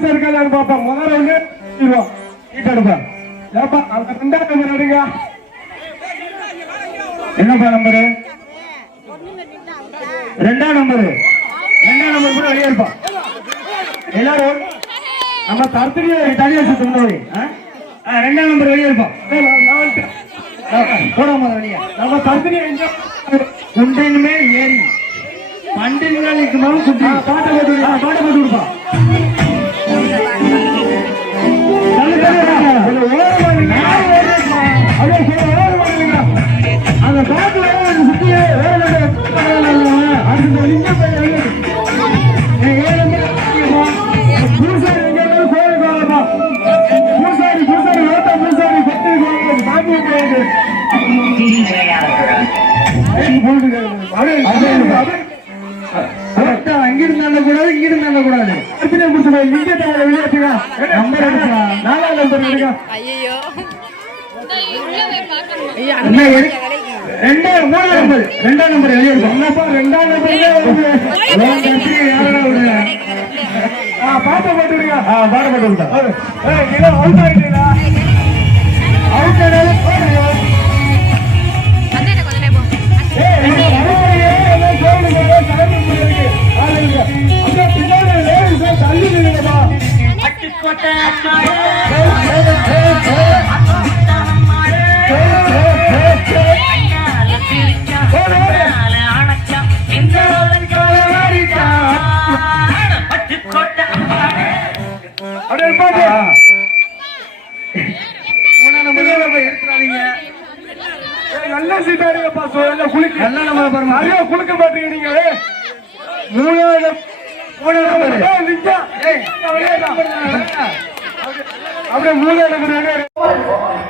புதுசா இருக்கான்னு பாப்பா. முதல்ல வந்து எடுப்பா. ஏப்பா அந்த 2ஆம் நம்பர் எடுங்க. என்னப்பா நம்பரு? 2ஆம் நம்பர். 2ஆம் நம்பர் கூட வெளியே இருப்பா. எல்லாரும் நம்ம தரத்துக்கு தனியா சுத்தணும். 2ஆம் நம்பர் வெளியே இருப்பா. போடாம வெளியே நம்ம தரத்துக்கு குண்டின் மேல் ஏறி பண்டின் மேல் இருக்கணும். குட்டி பாட்டை போட்டு விடுப்பா. அந்த பாட்டுல சுத்தி பூசாரி எங்க கோயிலுக்கு வாங்கப்பா. பூசாரி ஓட்ட பூசாரி பத்து பாட்டு அங்கிருந்தாண்ட கூடாது, இங்கிருந்தாண்ட கூடாது. பாட்ட போட்டுருங்க. பாட்ட போட்டு அவுட் ஆயிட்டீங்களா? அவுட் நல்ல சீட்டாடிப்பா. குளிக்க மாட்டீங்க. அப்படியே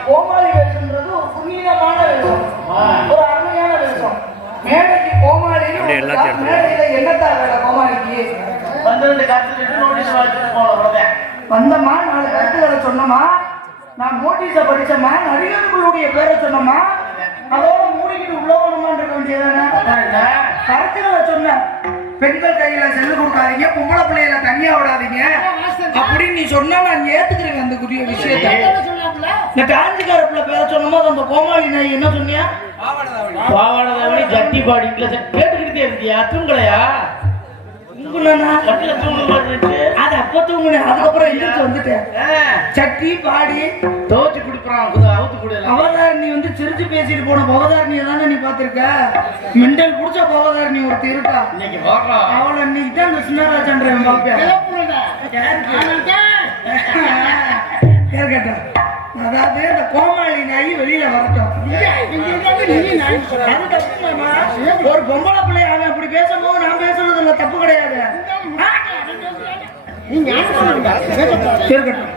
கோமாளி வேஷம்ன்றது ஒரு புண்ணியமான வேஷம், ஒரு அருமையான வேஷம். மேடைக்கு கோமாளி என்னத்தா வேலை? கோமாளிக்கு வந்தமா 4 கருத்துக்களை சொன்னமா, நான் நோட்டீஸ படிச்சமா, நடிகர்களுடைய பேரை சொன்னமா, அதோட மூடிக்கிட்டு உள்ள போனமான் இருக்க வேண்டியதானே. கருத்துக்களை சொன்னேன். பெண்கள் கையில செல்லு கொடுக்காதீங்க, பொம்பளை பிள்ளையில தனியா விடாதீங்க அப்படின்னு நீ சொன்னா நான் ஏத்துக்கிறேன் அந்த குறிய விஷயத்தை. இந்த டான்ஸுக்காரப்புல பேர சொன்னமா அந்த கோமாளி நாய் என்ன சொன்னியா? பாவாடதாவணி ஜட்டி பாடி கேட்டுக்கிட்டே இருக்கியா? தூங்கலையா? அது அப்ப தூங்குனேன். அதுக்கப்புறம் எந்திரிச்சு வந்துட்டேன். சட்டி பாடி தோச்சு குடுக்குறான். அவதாரணி வந்து சிரிச்சு பேசிட்டு போன பவதாரணியை தானே நீ பாத்திருக்க? மெண்டல் குடிச்ச பவதாரணி ஒருத்தி இருக்கா. அவளை இன்னைக்கு தான் அந்த சின்னராஜன் பாப்பேன். கேட்டேன். அதாவது இந்த கோமாளி நாய் வெளியில வரட்டும். ஒரு பொம்பளை பிள்ளை அவன் அப்படி பேசும்போது நான் பேசுறது இல்ல, தப்பு கிடையாது. இருக்கட்டும்,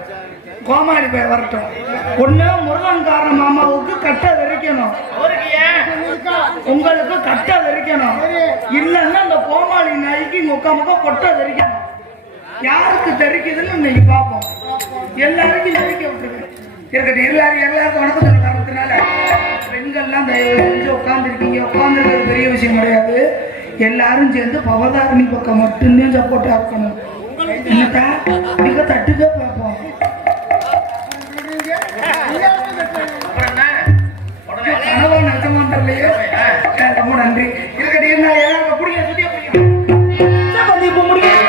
கோமாளி போய் வரட்டும். ஒண்ணு முருகன்கார மாமாவுக்கு கட்ட வெறிக்கணும், உங்களுக்கு கட்ட வெறிக்கணும். இல்லன்னா அந்த கோமாளி நாய்க்கு முக்க கொட்ட வெறிக்கணும். யாருக்கு தெரிக்குதுன்னு இன்னைக்கு பார்ப்போம். எல்லாருக்கும் தெரிக்க விட்டுருக்கு. இருக்கட்டும், எல்லாருக்கும் வணக்கம் சொல்ல காரணத்தினால பெண்கள்லாம் தயவு உட்கார்ந்து இருக்கீங்க. உட்கார்ந்துருக்கிறது பெரிய விஷயம் கிடையாது. எல்லாரும் சேர்ந்து பவதாரணி பக்கம் மட்டும்தான் சப்போர்ட்டா இருக்கணும். என்னட்டா மிக தட்டுக்க பார்ப்போம். கனவா நிஜமாண்டலையே. ரொம்ப நன்றி. இருக்கட்டும், எல்லாரும் பிடிக்க சுத்தியா பிடிக்கும். இப்ப முடியும்.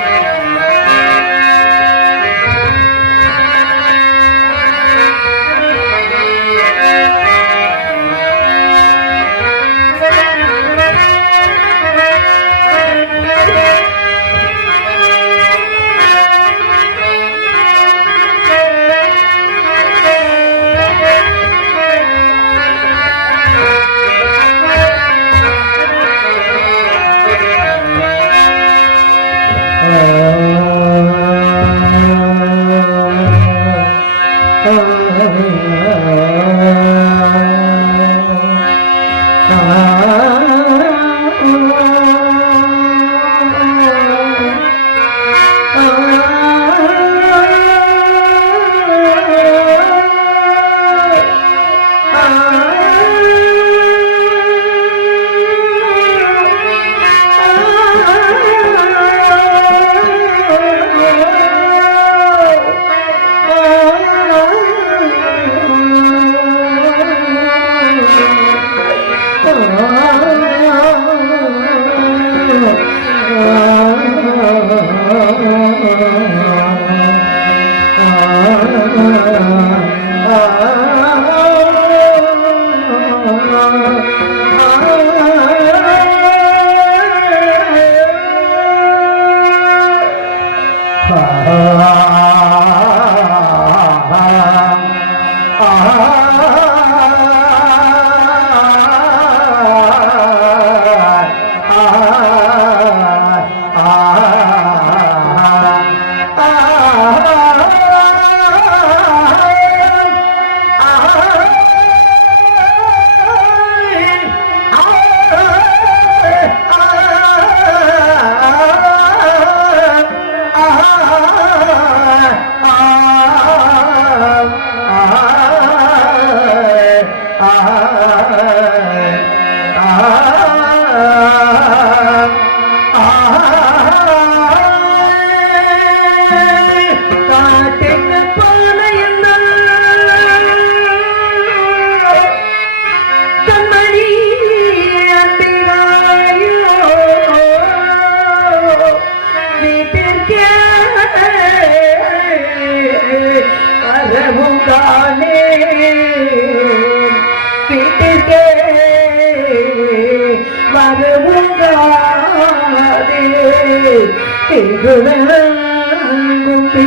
கும்பி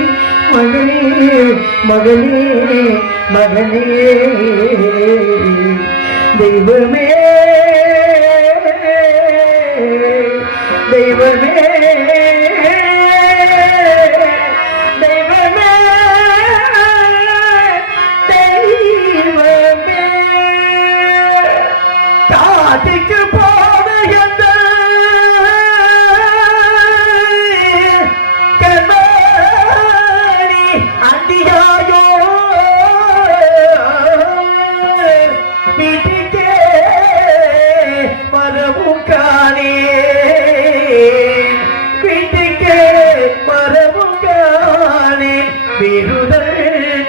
மகனே மகனே மகனே தெய்வமே தெய்வமே தெய்வமே தெய்வமே காட்டுக்கு போன எந்த கண்மணி அந்தியாயோ வீட்டுக்கே மரபும் காணே வீட்டுக்கே மரபும் காணே விருதல்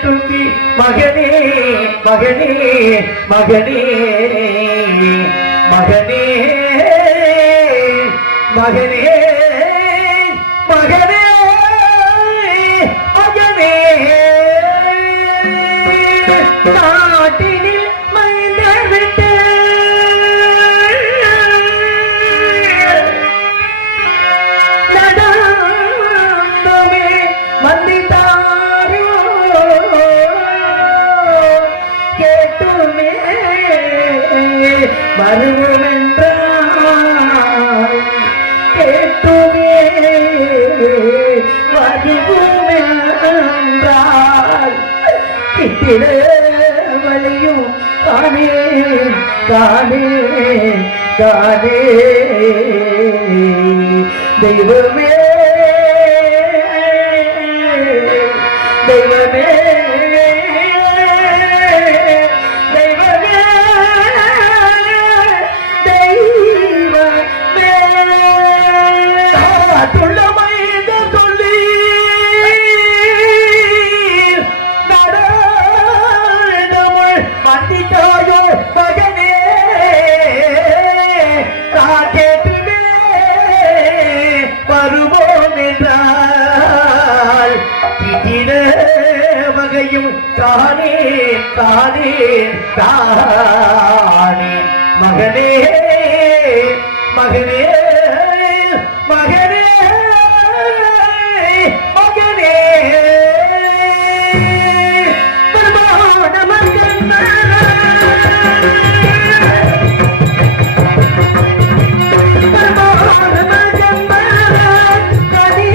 தும்பி மகனே மகனே மகனே மகனே மகனே மகனே மகனே நாட்டினில் மைந்தவிட்டு நடந்துமே வந்தித்தாரோ கேட்டுமே வருவமென்றால் கேட்டுமே வருவமென்றால் கிட்டிட வழியும் காணே காணே காணே தெய்வமே தெய்வமே தெய்வமே தெய்வமே துள்ளமைந்த சொல்லி நடந்தமிழ் மன்னித்தாயோ மகனே காட்டேட்டுமே வருவோம் என்றால் கிட்டிட வகையும் தானே தானே தானே மகனே மகனே மகனே மகனே பிரமாண மகன் கனி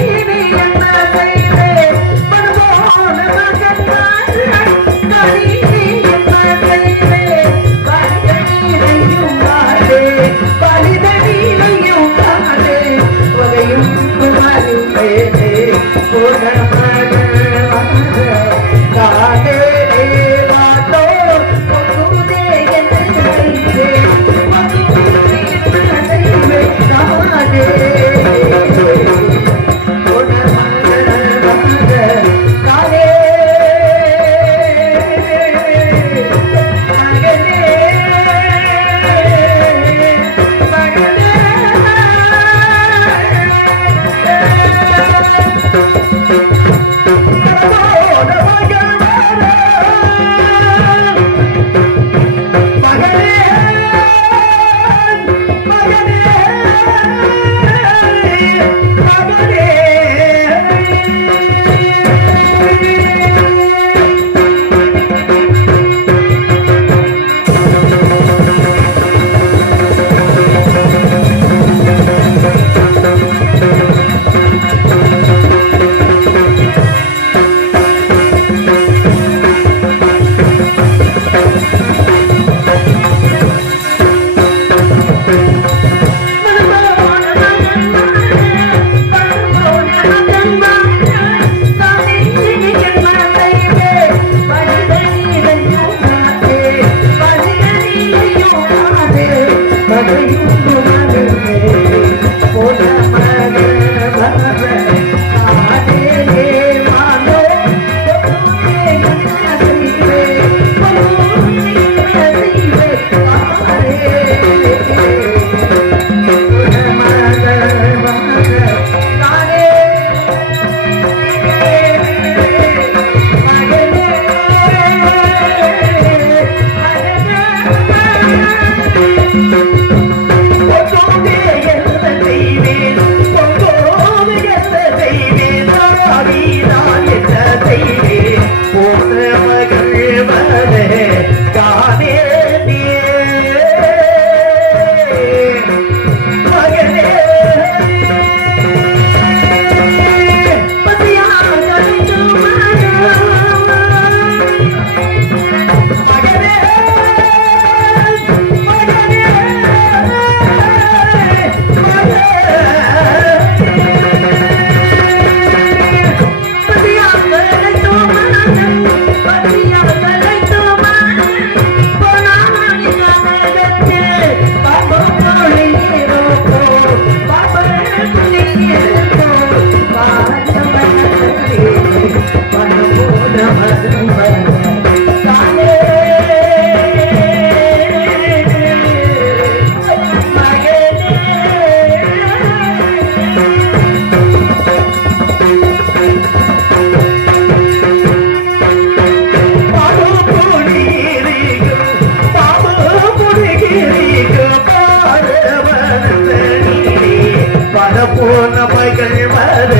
போன மகள் வர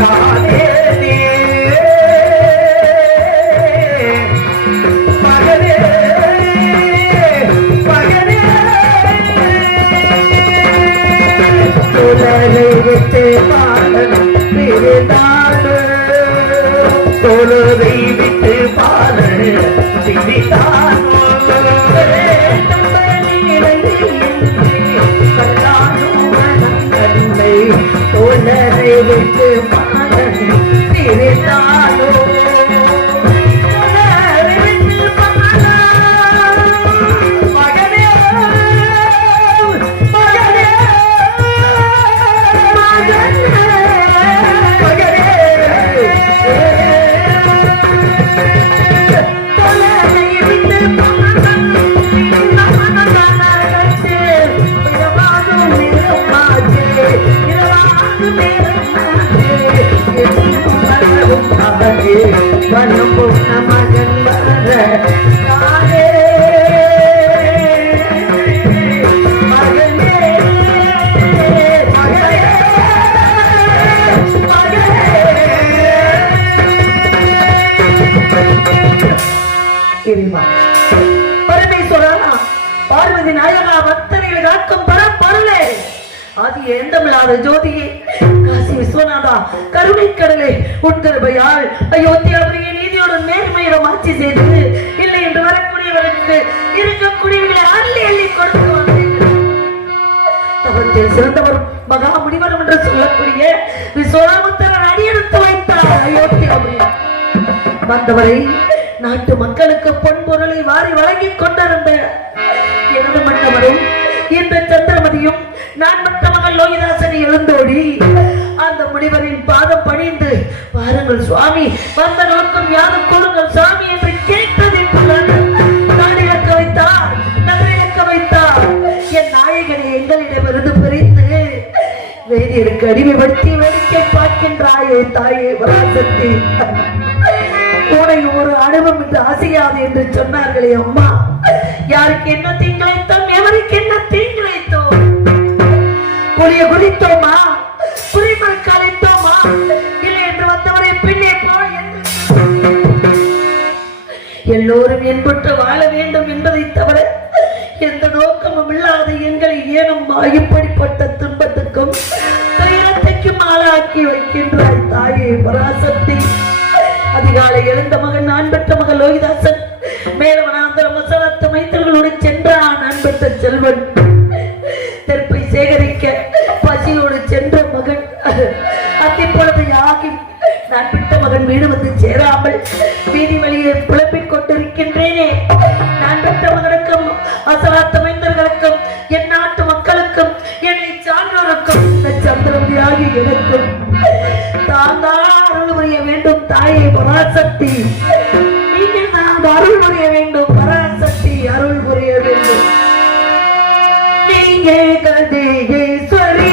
காணேனே மகனே மகனே உலகை விட்டு பாடலும் பிரிதானோ தொழுதை விட்டு பாடலும் பிரிதானோ உலகை விட்டு பாடலும் பிரிதானோ வனம் பொண்ண மகன் வர காணே மகனே மகனே பரமேஸ்வரா பார்வதி நாயகா பக்தர்களை காக்கும் பரம்பொருளே ஆதி எந்தமில்லாத ஜோதியே காசி விஸ்வநாதா கருணை கடலே உட்கருபையால் அயோத்தியாபுரியை நீதியோடு நேர்மையிடம் ஆட்சி செய்து இல்லை என்று வரக்கூடியவருக்கு இருக்கக்கூடியவர்களை அள்ளி அள்ளி கொடுத்து தவத்தில் சிறந்தவர் மகா முனிவரும் என்று சொல்லக்கூடிய விஸ்வநாமுத்தரன் அடியெடுத்து வைத்தார் அயோத்தியாபுரி வந்தவரை நாட்டு மக்களுக்கு பொன்பொருளை வாரி வழங்கிக் கொண்டிருந்த எனது மன்னவரும் இந்த சந்திரமதியும் நான் மற்ற மகள் லோகிதாசனை எழுந்தோடி அந்த முனிவரின் பாதம் பணிந்து பாருங்கள் சுவாமி வந்த நோக்கம் யாரும் கொடுங்கள் சாமி என்று கேட்பதில் நான் இழக்க வைத்தார் நகர் இழக்க வைத்தார் என் நாயகனை எங்களிடமிருந்து பிரித்து வேதியருக்கு அடிமைப்படுத்தி வேடிக்கை பார்க்கின்றாயே தாயே பராசக்தி உனை ஒரு அனுபவம் என்று அசையாது என்று சொன்னார்களே அம்மா யாருக்கு என்ன தீங்கிழைத்தோம் எவருக்கு என்ன தீங்கிழைத்தோம் புளிய குதித்தோமா புலிமருக்கு அழைத்தோமா இல்லை என்று வந்தவரை பின்னே போ எல்லோரும் என்புற்று வாழ வேண்டும் என்பதை தவிர எந்த நோக்கமும் இல்லாத எங்களை ஏனம்மா இப்படிப்பட்ட துன்பத்துக்கும் துயரத்தைக்கும் ஆளாக்கி வைக்கின்றாய் தாயே பராசக்தி அதிகாலை எழுந்த மகன் நான் பெற்ற மகள் லோகிதாசன் மேலவனாந்தர மசனத்து மைத்தர்களோடு சென்றான் நான் பெற்ற செல்வன் தெற்பை சேகரிக்க பசியோடு சென்ற மகன் அத்திப்பொழுது ஆகி நான் பெற்ற மகன் வீடு வந்து சேராமல் வீதி வழியை புலப்பிக் கொண்டிருக்கின்றேனே நான் பெற்ற மகனுக்கும் அசலாத்த மைந்தர்களுக்கும் என் நாட்டு மக்களுக்கும் என்னை சான்றோருக்கும் சந்திரமதியாகி எனக்கும் தாங்கள் அருள் புரிய வேண்டும் தாயே பராசக்தி நீங்கள் நான் அருள் புரிய வேண்டும் பராசக்தி அருள் புரிய வேண்டும் நீங்க கதேஸ்வரி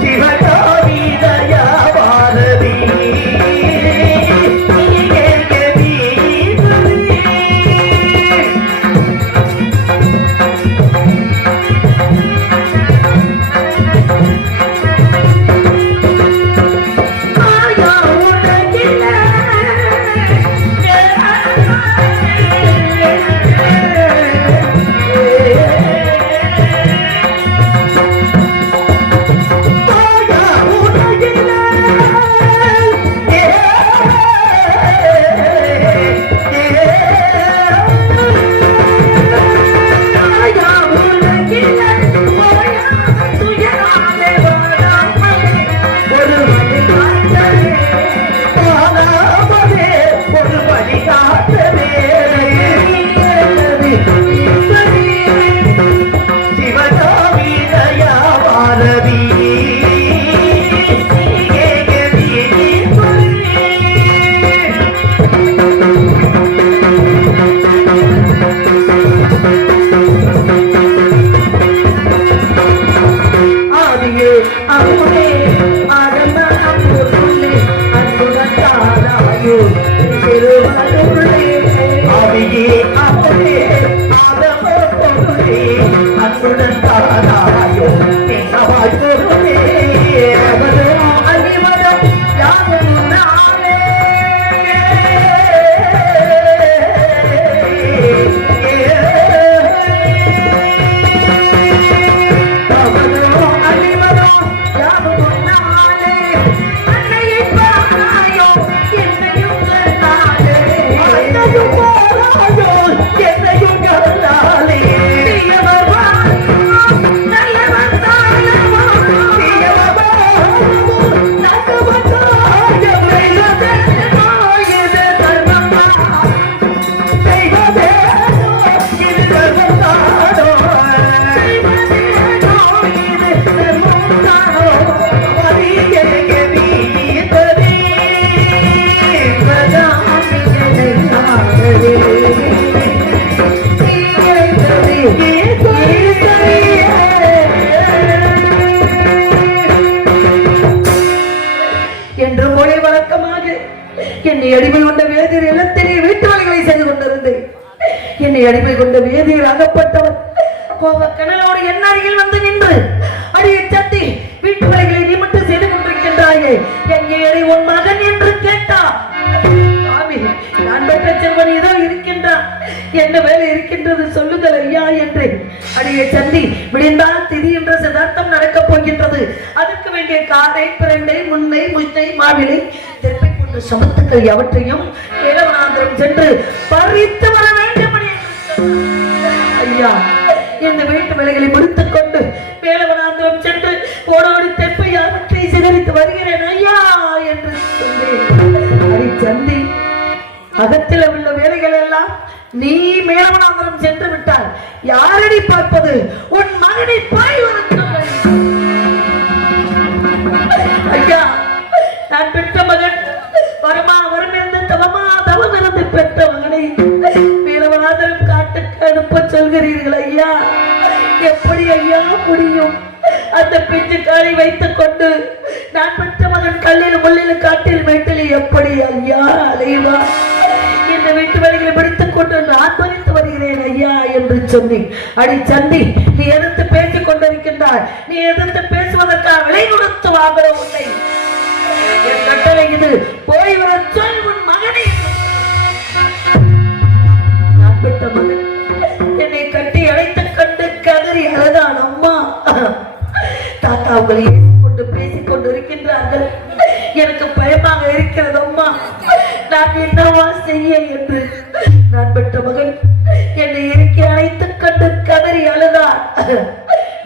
சிவகா என்று மொழி வழக்கமாக என்னை அடிமை கொண்ட வேதியர் எல்லாத்திலேயே வீட்டு வேலைகளை செய்து கொண்டிருந்தேன். என்னை அடிமை கொண்ட வேதியர் அகப்பட்டவர் கோபக்கனலோடு என் அருகில் வந்து நின்று அடியை சத்தி வீட்டு வேலைகளை நீ மட்டும் செய்து கொண்டிருக்கின்றாயே, எங்கே உன் மகன் என்று கேட்டார். நான் பெற்ற செல்வன் ஏதோ இருக்கின்றான், என்ன வேலை இருக்கின்றது சொல்லுங்கள் ஐயா என்றேன். அடியை சந்தி விடிந்தால் திதி என்ற சிதார்த்தம் நடக்கப் போகின்றது. அதற்கு வேண்டிய காரை பிரண்டை முன்னை முன்னை மாவிலை தெற்பை போன்ற சமத்துக்கள் எவற்றையும் ஏலவனாந்திரம் சென்று பறித்து வர வேண்டும் ஐயா. இந்த வீட்டு வேலைகளை முடித்துக் கொண்டு வேலவனாந்திரம் சென்று ஓடோடி தெற்பை அவற்றை சிதறித்து வருகிறேன் ஐயா என்று சொன்னேன். அடி சந்தி, அகத்தில் உள்ள வேலைகள் எல்லாம் நீ மேலவனாந்திரம் சென்று விட்டால் யாரடி பார்ப்பது? உன் மகனை பாய் ஐயா. நான் பெற்ற மகன் வரமா வரமிருந்து தவமா தவமிருந்து பெற்ற மகனை மேலவனாந்திரம் காட்டுக்கு அனுப்ப சொல்கிறீர்கள் ஐயா. எப்படி ஐயா முடியும்? அந்த பிஞ்சு காலை வைத்துக் கொண்டு நான் பெற்ற மகன் கல்லில் முள்ளில் காட்டில் மேட்டில் எப்படி ஐயா அலைவா? இந்த வீட்டு வேலைகளை படித்துக் கொண்டு நான் பறித்து வருகிறேன் ஐயா என்று சொன்னேன். அடி சந்தி, நீ எதிர்த்து பேசிக் கொண்டிருக்கின்றாய். நீ எதிர்த்து பேசுவதற்காக விலை கொடுத்து வாங்குற உன்னை என் கட்டளை இது. போய் வர சொல் உன் மகனை. நான் பெற்ற மகன் என்னை கட்டி அழைத்துக் கண்டு கதறி அழுதான். அம்மா தாத்தா உங்களை கொண்டு பேசிக் கொண்டு இருக்கின்றார்கள், எனக்கு பயமாக இருக்கிறது அம்மா, நான் என்னவா செய்ய என்று. நான் பெற்ற மகன் என்னை இறுக்கி அழைத்துக் கண்டு கதறி அழுதார்.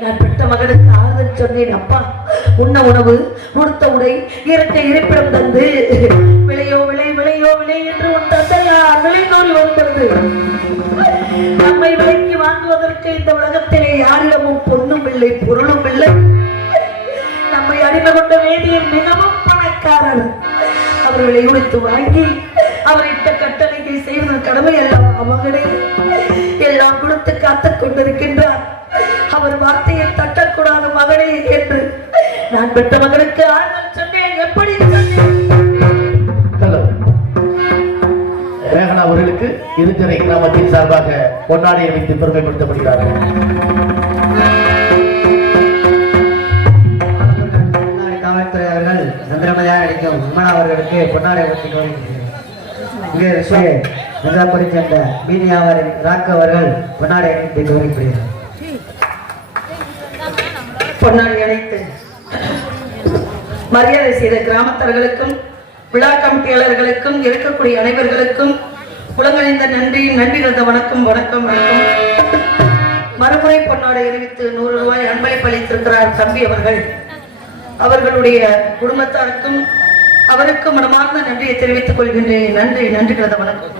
நான் பெற்ற மகனுக்கு ஆறுதல் சொன்னேன். அப்பா, உண்ண உணவு, உடுத்த உடை, இருக்க இருப்பிடம் தந்து விளையோ விளை விளையோ விளை என்று உன் தந்தையார் விளை நோய் வருகிறது. நம்மை விலைக்கு வாங்குவதற்கு இந்த உலகத்திலே யாரிடமும் பொண்ணும் இல்லை பொருளும் இல்லை. நம்மை அடிமை கொண்ட வேதியர் மிகவும் பணக்காரர். அவர்களை உழைத்து வாங்கி அவர் இட்ட கட்டளையை செய்வதன் கடமை அல்லவா மகனே? எல்லாம் கொடுத்து காத்துக் கொண்டிருக்கின்றார். அவர் வார்த்தையை தட்டக்கூடாத மகனே என்று நான் பெற்ற மகனுக்கு ஆறுதல் சொன்னேன். எப்படி மேகனா அவர்களுக்கு இருதிரை கிராமத்தின் சார்பாக பொன்னாடை அணிவித்து பெருமைப்படுத்தப்படுகிறார்கள். காவல்துறை அவர்கள் சந்திரமதியாக அளிக்கும் விமனா அவர்களுக்கு பொன்னாடை அணிவித்து கௌரவிக்கிறார்கள். இங்கே நன்றாப்படி சேர்ந்த மீனியாவரின் ராக்கு அவர்கள் பொன்னாடை அணிவித்து கௌரவிக்கப்படுகிறார். பொன்னாடை அணைத்து மரியாதை செய்த கிராமத்தர்களுக்கும் விழா கமிட்டியாளர்களுக்கும் இருக்கக்கூடிய அனைவர்களுக்கும் உலகறிந்த நன்றியும் நன்றி கலந்த வணக்கம் வணக்கம் வணக்கம். மறுமுறை பொன்னாடை அறிவித்து 100 ரூபாய் அன்பளிப்பு அளித்திருக்கிறார் தம்பி அவர்கள். அவர்களுடைய குடும்பத்தாருக்கும் அவருக்கும் மனமார்ந்த நன்றியை தெரிவித்துக் கொள்கின்றேன். நன்றி நன்றி கலந்த வணக்கம்.